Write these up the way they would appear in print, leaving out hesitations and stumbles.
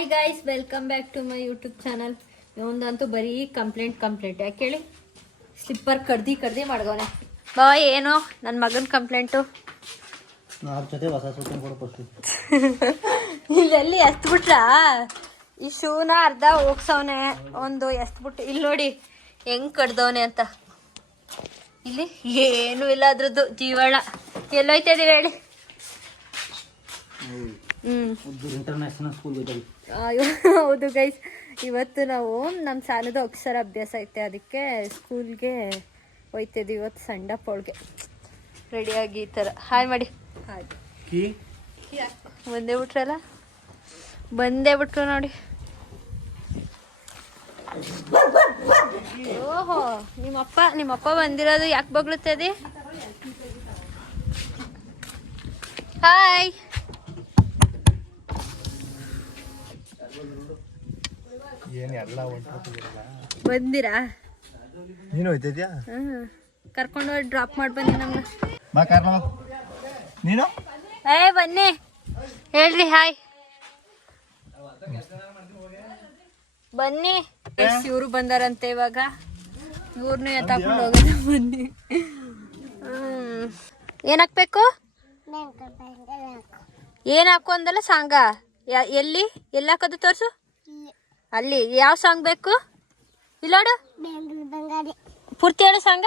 Hi guys, welcome back to my YouTube channel. ಇವಂದಂತೂ ಬರೀ complaint ಯಾಕೆ ಹೇಳಿ? ಸ್ಲಿಪ್ಪರ್ ಕಡ್ದಿ ಮಾಡ್ಗವನೆ ಬಾಯ್. ಏನೋ ನನ್ನ ಮಗನ ಕಂಪ್ಲೇಂಟು. ಇಲ್ಲೆಲ್ಲಿ ಎಸ್ಬಿಟ್ರಾ ಈ ಶೂನ ಅರ್ಧ ಹೋಗ್ಸವನೆ, ಒಂದು ಎಸ್ಬಿಟ್ಟು ಇಲ್ಲಿ ನೋಡಿ ಹೆಂಗ್ ಕಡ್ದವನೆ ಅಂತ. ಇಲ್ಲಿ ಏನು ಇಲ್ಲ ಅದ್ರದ್ದು ಜೀವಳ. ಎಲ್ಲೋಯ್ತಾ ಇದೀವಿ ಹೇಳಿ? International school. ಹೌದು ಗೈಸ್, ಇವತ್ತು ನಾವು ನಮ್ಮ ಸಾನದ ಅಕ್ಷರ ಅಭ್ಯಾಸ ಐತೆ, ಅದಕ್ಕೆ ಸ್ಕೂಲ್ಗೆ ಹೋಯ್ತಿದ್ವಿ. ಇವತ್ತು ಸಂಡ ಪೋಳ್ಗೆ ರೆಡಿಯಾಗಿ ಈ ಥರ ಹಾಯ್ ಮಾಡಿ. ಬಂದೇ ಬಿಟ್ರು ನೋಡಿ. ಓಹೋ, ನಿಮ್ಮಪ್ಪ ಬಂದಿರೋದು ಯಾಕೆ ಬಗ್ಳುತ್ತದೆ? ಹಾಯ್. ಬಂದಿರಾ? ನೀನು ಹೋಯ್ತಿದ್ಯಾ? ಕರ್ಕೊಂಡು ಹೋಗಿ ಡ್ರಾಪ್ ಮಾಡಿ ಬನ್ನಿ ನಮ್ಗೆ. ನೀನು ಬನ್ನಿ ಹೇಳ್ರಿ ಹಾಯ್. ಬನ್ನಿ. ಇವರು ಬಂದಾರಂತೆ ಇವಾಗ. ಇವ್ರನ್ನ ಎತ್ತಾಕೊಂಡು ಹೋಗೋದು. ಬನ್ನಿ. ಏನ್ ಹಾಕ್ಬೇಕು? ಏನ್ ಹಾಕು ಅಂದಲ್ಲ ಸಾಂಗ. ಎಲ್ಲಿ ಹಾಕೋದು ತೋರ್ಸು. ಅಲ್ಲಿ ಯಾವ ಸಾಂಗ್ ಬೇಕು? ಇಲ್ಲೋಡು, ಪೂರ್ತಿ ಹೇಳು ಸಾಂಗ.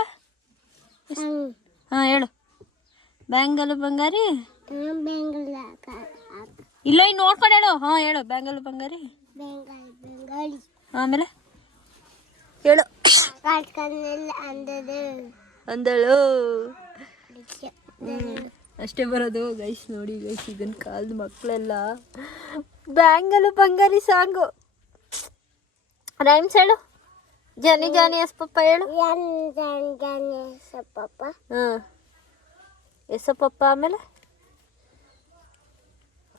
ಹಾ ಹೇಳು. ಬ್ಯಾಂಗಲು ಬಂಗಾರಿ. ಇಲ್ಲ ಇನ್ನು ನೋಡ್ಕೊಂಡು ಹೇಳು. ಹಾ ಹೇಳು. ಬ್ಯಾಂಗಲು ಬಂಗಾರಿ. ಆಮೇಲೆ ಹೇಳು. ಅಂದಳು. ಅಷ್ಟೇ ಬರೋದು ಗೈಸ್. ನೋಡಿ ಗೈಸ್, ಈಗಿನ ಕಾಲದ ಮಕ್ಕಳೆಲ್ಲ ಬ್ಯಾಂಗಲು ಬಂಗಾರಿ ಸಾಂಗು. ರೈಮ್ಸ್ ಹೇಳು. ಜಾನಿ ಜಾನಿ ಎಸ್ ಪಪ್ಪ ಹೇಳು. Yes papa. ಆಮೇಲೆ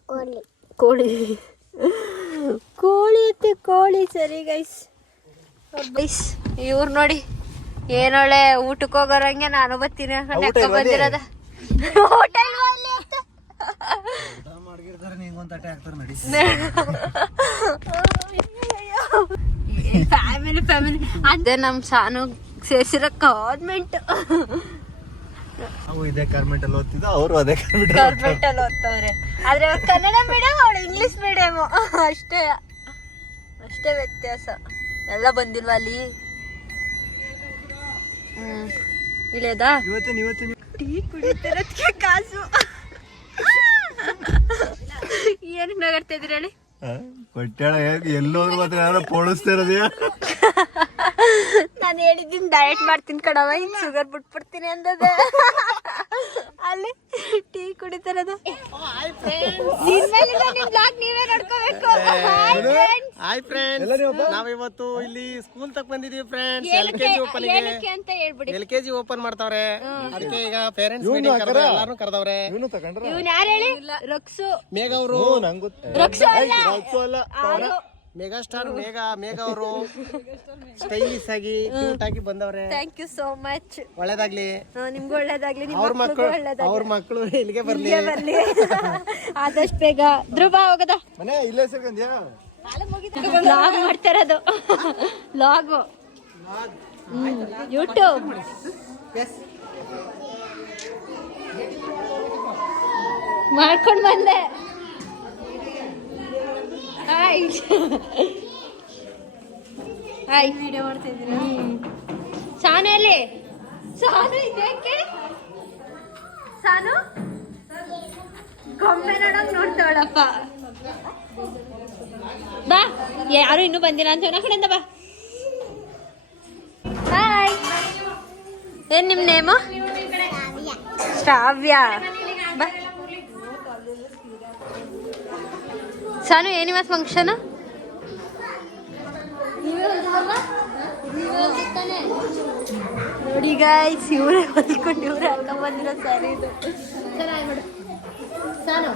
ಕೋಳಿ ಐತೆ. ಕೋಳಿ. ಸರಿ ಗೈಸ್. ಇವ್ರು ನೋಡಿ ಏನೊಳ್ಳೆ ಊಟಕ್ಕೆ ಹೋಗೋರಂಗೆ ನಾನು ಬರ್ತೀನಿ ಅನ್ಕೊಂಡು ಬಂದಿರೋದ. ಫ್ಯಾಮಿಲಿ ಅದೇ ನಮ್ ಸಾನು ಸೇರ್ಸಿರೋ ಕಾನ್ವೆಂಟ್. ಇದೇ ಕಾನ್ವೆಂಟ್ ಅಲ್ಲಿ ಓದ್ತಿದ್ದ, ಅವರು ಅದೇ ಕಾನ್ವೆಂಟ್ ಅಲ್ಲಿ ಓದ್ತವ್ರೆ. ಆದ್ರೆ ಕನ್ನಡ ಮೀಡಿಯಂ, ಅವಳು ಇಂಗ್ಲಿಷ್ ಮೀಡಿಯಂ. ಅಷ್ಟೇ ವ್ಯತ್ಯಾಸ. ಎಲ್ಲ ಬಂದಿಲ್ವಾ ಅಲ್ಲಿ? ಇಳಿಯದಾ? ಟೀ ಕುಡಿತಿರೋದಕ್ಕೆ ಕಾಸು. ಏನಕ್ಕೆ ನಗಾಡ್ತಾ ಇದ್ದೀರಿ ಹೇಳಿ? ಎಲ್ಲೋದ್ರು ಮಾತ್ರ ಪೋಣಿಸ್ತಾ ಇರೋದೆಯಾ? ನಾನು ಹೇಳಿದ್ದೀನಿ ಡಯಟ್ ಮಾಡ್ತೀನಿ ಕಣವ, ಇನ್ನು ಶುಗರ್ ಬಿಟ್ಬಿಡ್ತೀನಿ ಅಂದದ. ಅಲ್ಲಿ ಟೀ ಕುಡಿತಿರೋದು. ನೀವೇ ನೋಡ್ಕೋಬೇಕು. ಹಾಯ್ ಫ್ರೆಂಡ್ಸ್, ನಾವಿವತ್ತು ಇಲ್ಲಿ ಸ್ಕೂಲ್ ತಕ್ ಬಂದಿದೀವಿ ಫ್ರೆಂಡ್ಸ್. LKG ಓಪನ್ ಮಾಡ್ತಾವ್ರೆ. ಅದಕ್ಕೆ ಈಗ ಪೇರೆಂಟ್ಸ್ ಮೀಟಿಂಗ್ ಕರೆದ್ರೆ ಎಲ್ಲಾರು ಕರೆದವ್ರೆ. ಇವ್ನು ಯಾರು ಹೇಳಿ? ರಕ್ಸು. ಮೇಘ ಅವರು. ರಕ್ಸು ಅಲ್ಲ, ಮೆಗಾ ಸ್ಟಾರ್ ಮೇಘ ಅವರು ಸ್ಟೈಲಿಶ್ ಆಗಿ ಕ್ಯೂಟ್ ಆಗಿ ಬಂದವ್ರೆ. Thank you so much. ಒಳ್ಳೇದಾಗ್ಲಿ. ನಿಮ್ಗೂ ಒಳ್ಳೇದಾಗ್ಲಿ. ಅವ್ರ ಮಕ್ಕಳು ಇಲ್ಲಿಗೆ ಬರ್ಲಿ. ಆದಷ್ಟು ಬೇಗ. ಧ್ರುವ ಹೋಗದ ಮನೆ ಇಲ್ಲೇ ಸಿಗಂದ್ಯಾ? ಲಾಗ್ ಮಾಡ್ತಾ ಇರೋದು. ಲಾಗು ಯೂಟ್ಯೂಬ್. ಮಾಡ್ಕೊಂಡು ಬಂದೆ. ಹಾಯ್ ವಿಡಿಯೋ ಮಾಡ್ತಾ ಇದ್ದೀರಾ? ಸಾನು ಎಲ್ಲಿ? ಸಾನು ಇದಕ್ಕೆ ಸಾನು ಗೊಂಬೆ ನೋಡಕ್ ನೋಡ್ತಾವಳಪ್ಪ. ಬಾ, ಯಾರು ಇನ್ನೂ ಬಂದಿಲ್ಲ ಅಂತ ಅವನ ಕಡೆಯಿಂದ ಬಾ. ಹಾಯ್, ಏನ್ ನಿಮ್ ನೇಮು? ಶ್ರಾವ್ಯ. ಬಾ ಸಾನು, ಏನಿವತ್ತು ಫಂಕ್ಷನ್? ನೋಡಿ ಗೈಸ್, ಇವರೇ ಹೊಲ್ಕೊಂಡು ಇವರೇ ಹಾಕೊಂಡ್ ಬಂದಿರೋ ಸ್ಯಾರಿ ಇದು. ಸಾನು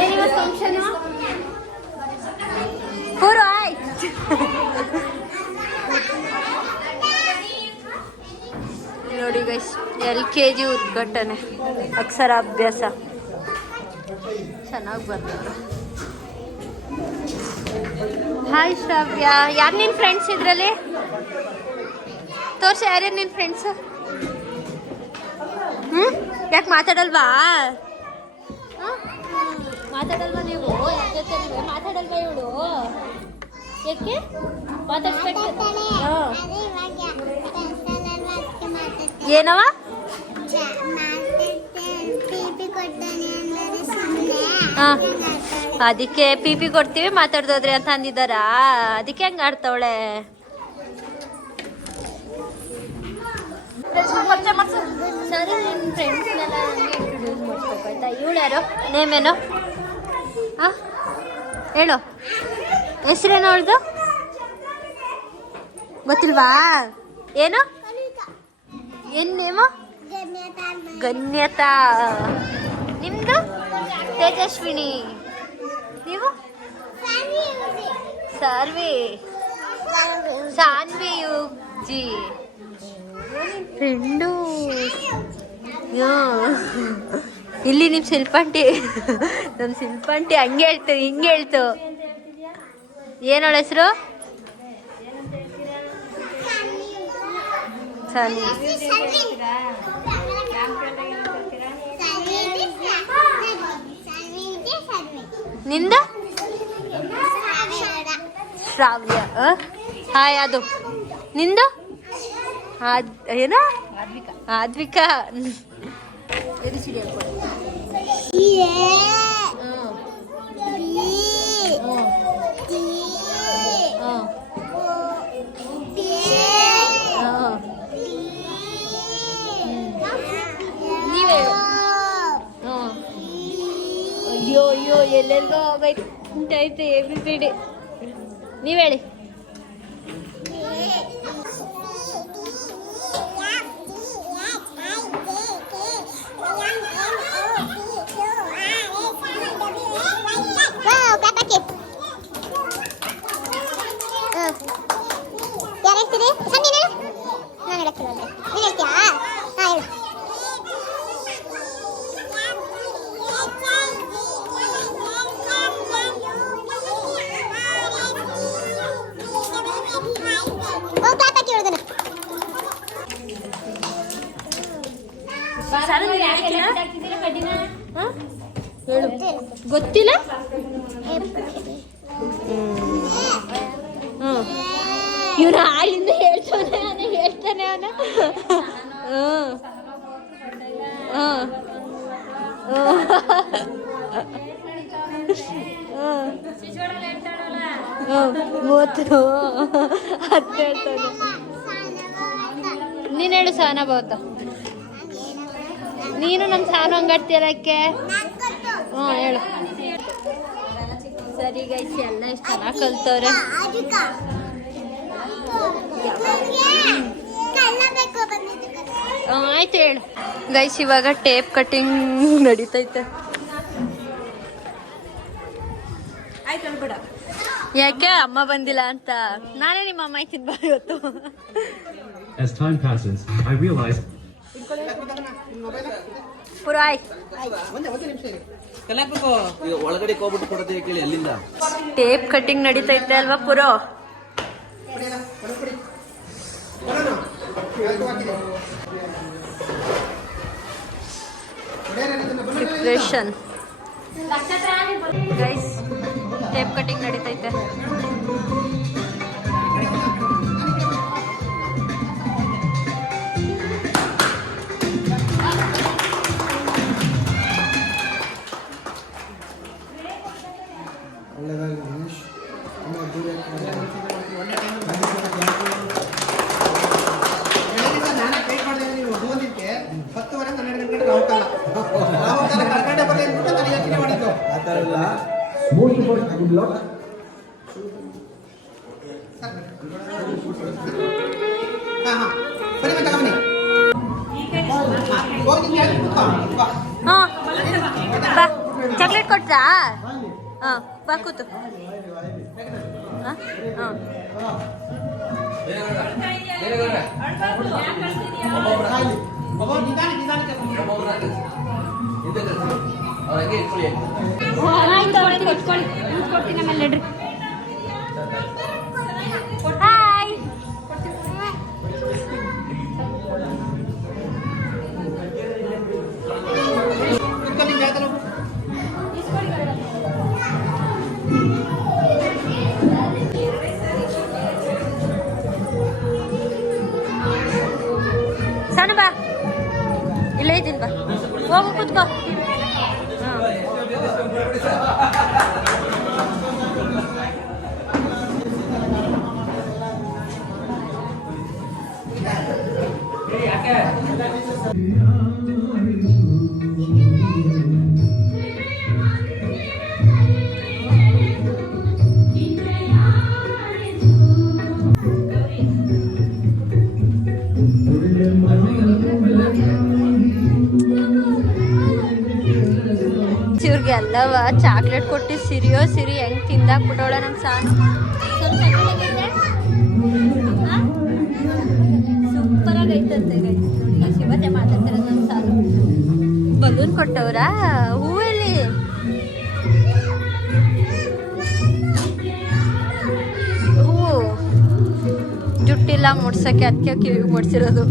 ಏನಿವತ್ತು ಫಂಕ್ಷನ್? ಪೂರು ಆಯ್ತು. ನೋಡಿ ಗೈಸ್, LKG ಉದ್ಘಾಟನೆ. ಅಕ್ಷರಾಭ್ಯಾಸ ಚೆನ್ನಾಗಿ ಬರ್ತಾರೆ. ಹಾಯ್ ಶ್ರಾವ್ಯ. ಯಾರು ನಿನ್ನ ಫ್ರೆಂಡ್ಸ್ ಇದರಲ್ಲಿ? ತೋರ್ಸ, ಯಾರ್ಯಾರು ನಿನ್ನ ಫ್ರೆಂಡ್ಸು? ಯಾಕೆ ಮಾತಾಡಲ್ವಾ? ಮಾತಾಡಲ್ವಾ ನೀವು? ಯಾಕೆ ನೀವು ಮಾತಾಡಲ್ವಾ ಇವಳು? ಯಾಕೆ ಮಾತಾಡ್ಸ್ಬೇಕು? ಏನವ? ಅದಕ್ಕೆ ಪಿ ಕೊಡ್ತೀವಿ ಮಾತಾಡ್ದೋದ್ರಿ ಅಂತ ಅಂದಿದ್ದಾರಾ? ಅದಕ್ಕೆ ಹಂಗ ಆಡ್ತಾವಳೆ. ಸರಿ, ನಿನ್ನ ಫ್ರೆಂಡ್ಸ್ನೆಲ್ಲ ಇಂಟ್ರೊಡ್ಯೂಸ್ ಮಾಡ್ಬೇಕು ಆಯ್ತಾ? ಇವಳು ಯಾರು? ನೇಮೇನು? ಹಾಂ ಹೇಳು, ಹೆಸ್ರೇನು ಅವಳ್ದು? ಗೊತ್ತಿಲ್ವಾ? ಏನು ಏನು ನೇಮು? ಗಣ್ಯತಾ. ನಿಮ್ದು? ತೇಜಸ್ವಿನಿ. ನೀವು? ಸಾನ್ವಿ. Saanvi UG friend. ಇಲ್ಲಿ ನಿಮ್ಮ ಶಿಲ್ಪಾಂಟಿ, ನಮ್ಮ ಶಿಲ್ಪಾಂಟಿ ಹಂಗೆ ಹೇಳ್ತು ಹಿಂಗೆ ಹೇಳ್ತು. ಏನವಳ ಹೆಸರು? ಸಾನ್ವಿ. ನಿಂದ? ಶ್ರಾವ್ಯ. ಹಾಯ್. ಅದು ನಿಂದು? ಏನ? ಆದ್ವಿಕಾ. ನೀವೇ ಅಯ್ಯೋ ಅಯ್ಯೋ ಎಲ್ಲೆಲ್ಗೋ ಹೋಗೈತೆ ABCD. ನೀವು ಹೇಳಿ. ಗೊತ್ತಿಲ್ಲ. ಇವನು ಆಳಿಂದ ಹೇಳ್ತಾನೆ ಅವನ. ಮೂವತ್ತು ಹತ್ತು ಹೇಳ್ತಾನೆ. ನೀನು ಹೇಳು ಸಹನಾ ಭಾವತ. ನೀನು ನಮ್ಮ ಸಾನು ಹಂಗಾಡ್ತೀರಕ್ಕೆ. ಹೇಳು. ಸರಿ ಗೈಸ್, ಎಲ್ಲ ಇಷ್ಟು ಚೆನ್ನಾಗಿ ಕಲ್ತವ್ರೆ. ಆಯ್ತು ಹೇಳು ಗೈಸ್. ಇವಾಗ ಟೇಪ್ ಕಟಿಂಗ್ ನಡೀತೈತೆ. ಯಾಕೆ ಅಮ್ಮ ಬಂದಿಲ್ಲ ಅಂತ? ನಾನೇ ನಿಮ್ಮ ಅಮ್ಮ ಆಯ್ತಿದ್ ಬಾ ಇವತ್ತು. As time passes, I realize ಪುರಾಯ್ ಒಳಗಡೆ ಹೋಗ್ಬಿಟ್ಟು ಕೊಡೋದೇ ಕೇಳಿ ಅಲ್ಲಿಂದ. ಟೇಪ್ ಕಟಿಂಗ್ ನಡೀತೈತೆ ಅಲ್ವಾ ಪುರೋ? ಪ್ರಿಪ್ರೇಷನ್ ಗೈಸ್, ಟೇಪ್ ಕಟಿಂಗ್ ನಡೀತೈತೆ. ಚಾಕ್ಲೇಟ್ ಕೊಟ್ರಾ? ಬಾ ಕೂತು. ಅವ್ರಿಗೆ ಇಟ್ಕೊಳ್ಳಿ. ಹಾಯ್ ಸಣ್ಣ ಬಾ ಇಲ್ಲೇ ಇದ್ದೀನಿ ಬಾ ಹೋಗು ಕೂತ್ಕೋ. ಇವ್ರಿಗೆ ಎಲ್ಲವ ಚಾಕ್ಲೇಟ್ ಕೊಟ್ಟು ಸಿರಿಯೋ ಸಿರಿ ಹೆಂಗ್ ತಿಂದಾಕ್ಬಿಟ್ಟವಳ ನಮ್ ಸಾನು. ಸೂಪರ್ ಆಗೈತಂತೆ ಶಿವತೆ ಮಾತಾಡ್ತಾರೆ ನಮ್ ಸಾನು. ಬಲೂನ್ ಕೊಟ್ಟವ್ರಾ? ಹೂವಲ್ಲಿ ಹೂವು ಜುಟ್ಟಿಲ್ಲ ಮುಡ್ಸಕ್ಕೆ ಅದಕ್ಕೆ ಕಿವಿಗೆ ಮುಡ್ಸಿರೋದು.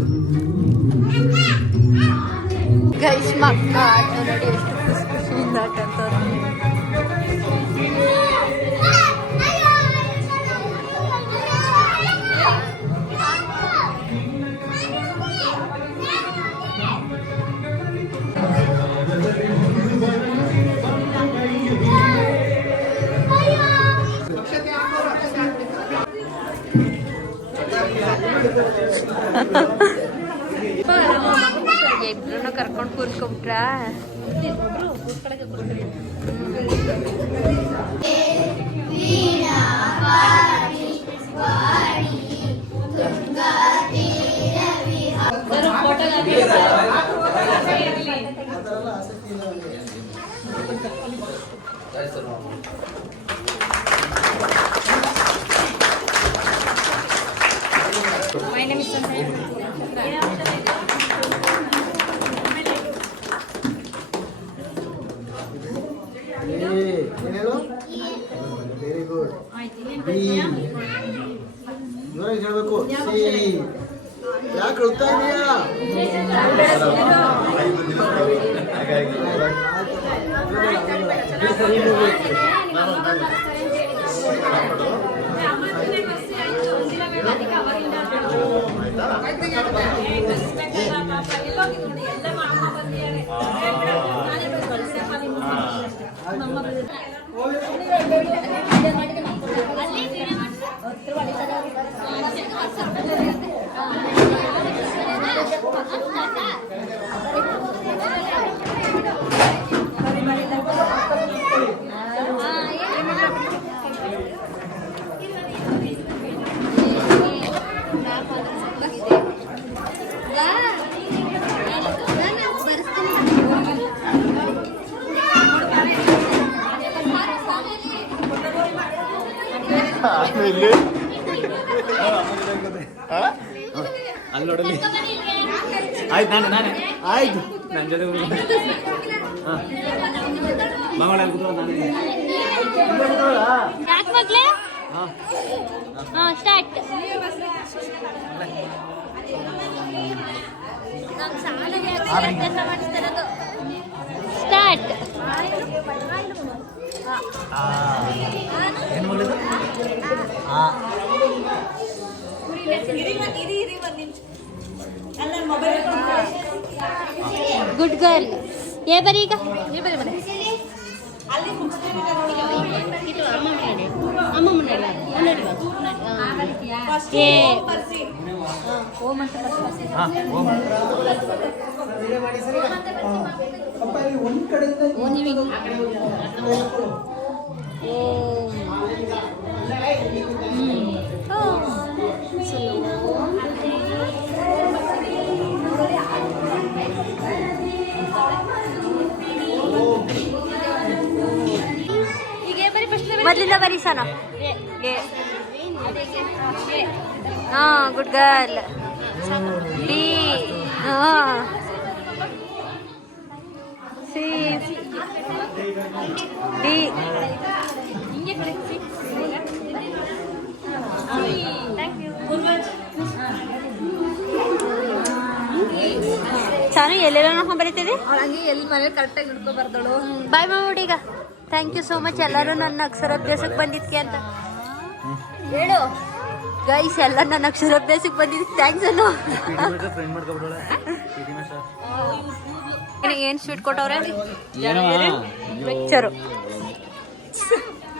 ಗೈಸ್ ಮಕ್ಕ ಆಟ ನೋಡಿ ಎಷ್ಟು ಖುಷಿ ಖುಷಿಯಿಂದ ಆಟಂತವ್ರು. ಇಬ್ರು ಕರ್ಕೊಂಡು ಕೂರ್ಕೊಂಡ್ಬಿಟ್ರ. Very good. ಜೋರಾಗಿ ಹೇಳ್ಬೇಕು. ಯಾಕೆ ಅಳ್ತಾ ಇದೀಯಾ? ಅಲ್ಲಿ ನೋಡಲಿ. ಆಯ್ತು ನಾನೇ ಆಯ್ತು ನನ್ನ ಜೊತೆ ಹಾಂ ಮಂಗಳ ಕೂತ್ಕೊಂಡು ನಾನೇ ಸ್ಟಾರ್ಟ್. ಸ್ಟಾರ್ಟ್. Good girl. ಏ ಬರೀ ಈಗ ಮೊದಲಿಂದ ಬರೀ ಸನ. ಹಾ good girl. B C D Chanu ಎಲ್ಲೆಲ್ಲ ನೋಡ್ಕೊಂಡ್ ಬರೀತಿದಿ ಹಂಗೆ ಎಲ್ಲಿ ಮನೆ ಕರೆಕ್ಟಾಗಿ ಹಿಡ್ಕೊ ಬರ್ದಳು. ಬಾಯ್ ಮಾಡ್ಬಿಡಿ ಈಗ. ಥ್ಯಾಂಕ್ ಯು ಸೋ ಮಚ್ ಎಲ್ಲರೂ ನನ್ನ ಅಕ್ಷರಾಭ್ಯಾಸಕ್ಕೆ ಬಂದಿದ್ಕೆ ಅಂತ ಹೇಳು ಗೈಸ್. ಎಲ್ಲ ನನ್ನ ಅಕ್ಷರಾಭ್ಯಾಸಕ್ಕೆ ಬಂದಿದ್ದಕ್ಕೆ ಥ್ಯಾಂಕ್ಸ್ ಅನ್ನು. ಏನ್ ಸ್ವೀಟ್ ಕೊಟ್ಟವ್ರೆ? ಪಿಕ್ಚರು.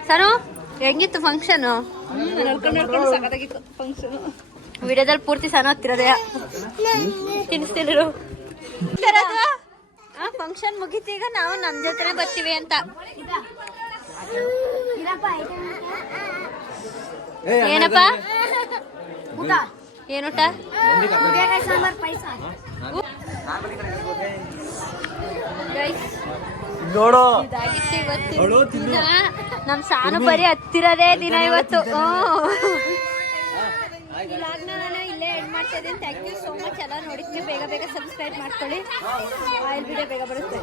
ಸನು ಹೆಂಗಿತ್ತು ಫಂಕ್ಷನ್? ನಡ್ಕೊಂಡು ಸಖತ್ತಾಗಿತ್ತು ಫಂಕ್ಷನ್. ವಿಡಿಯೋದಲ್ಲಿ ಪೂರ್ತಿ ಸಣ್ಣ ಹತ್ತಿರದೆ ತಿನ್ನಿಸ್ತಿದ್ರು. ಫಂಕ್ಷನ್ ಮುಗೀತು, ಈಗ ನಾವು ನಮ್ ಜೊತೆ ಬರ್ತೀವಿ ಅಂತ. ಏನಪ್ಪ ಏನೂಟ? ನೋಡು ಇದಾಗಿತ್ತು ಇವತ್ತು ದಿನ. ನಮ್ ಸಾನು ಬರೀ ಹತ್ತಿರದೇ ದಿನ ಇವತ್ತು. ಇವಾಗ್ನ ನಾನು ಇಲ್ಲೇ ಎಂಡ್ ಮಾಡ್ತಾ ಇದ್ದೀನಿ. Thank you so much. ಎಲ್ಲ ನೋಡಿದ್ವಿ. ಬೇಗ ಬೇಗ ಸಬ್ಸ್ಕ್ರೈಬ್ ಮಾಡ್ಕೊಳ್ಳಿ. ಆಯಿಲ್ ವಿಡಿಯೋ ಬೇಗ ಬರುತ್ತೆ.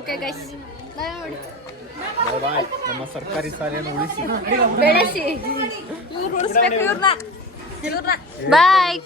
ಓಕೆ ಗೈಸ್, ಬಾಯ್ ಮಾಡಿ. ಬಾಯ್. ನಮ್ಮ ಸರ್ಕಾರಿ ಶಾಲೆಯನ್ನು ಉಳಿಸಿ ಬೆಳೆಸಿ. ಉಳಿಸ್ಬೇಕು ಇವ್ರನ್ನ. ಬಾಯ್.